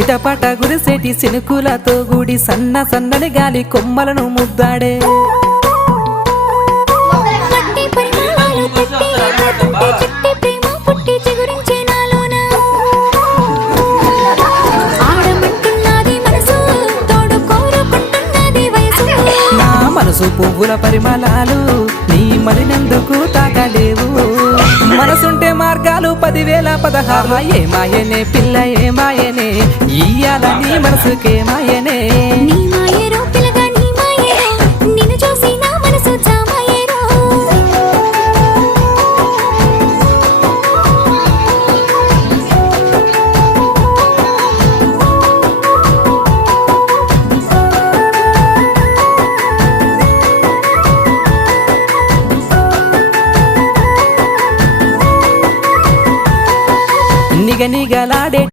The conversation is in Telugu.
చిటపట గురిసేటి సినుకులతో గుడి సన్న సన్నని గాలి కొమ్మలను ముద్దాడే మనసు పువ్వుల పరిమళాలు నీ మరినందుకు తాగలేవు మనసుంటే మార్గాలు 10,016 ఏ మాయనే పిల్ల ఏ మాయనే ఇయ్యాల నీ మనసుకే మాయనే నిగనిగలాడే